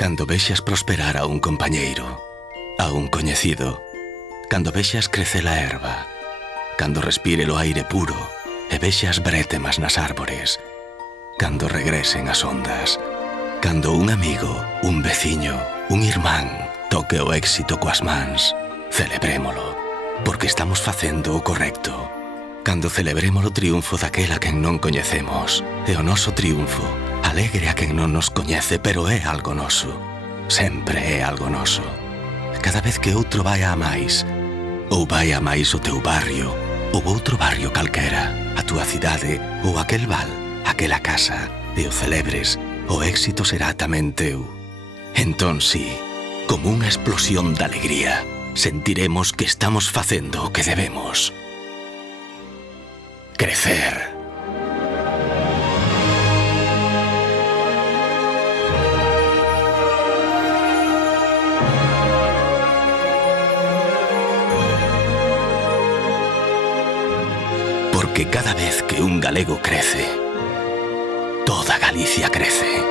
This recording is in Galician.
Cando vexas prosperar a un compañeiro, a un coñecido, cando vexas crecer a erva, cando respire o aire puro e vexas brétemas nas árbores, cando regresen as ondas, cando un amigo, un veciño, un irmán toque o éxito coas mans, celebrémolo, porque estamos facendo o correcto. Cando celebremos o triunfo daquela quen non coñecemos, e o noso triunfo alegre a quen non nos coñece, pero é algo noso. Sempre é algo noso. Cada vez que outro vai a máis, ou vai a máis o teu barrio, ou outro barrio calquera, a túa cidade, ou aquel val, aquela casa, e o celebres, o éxito será tamén teu. Entón, sí, como unha explosión de alegría, sentiremos que estamos facendo o que debemos. Crecer. Porque cada vez que un galego crece, toda Galicia crece.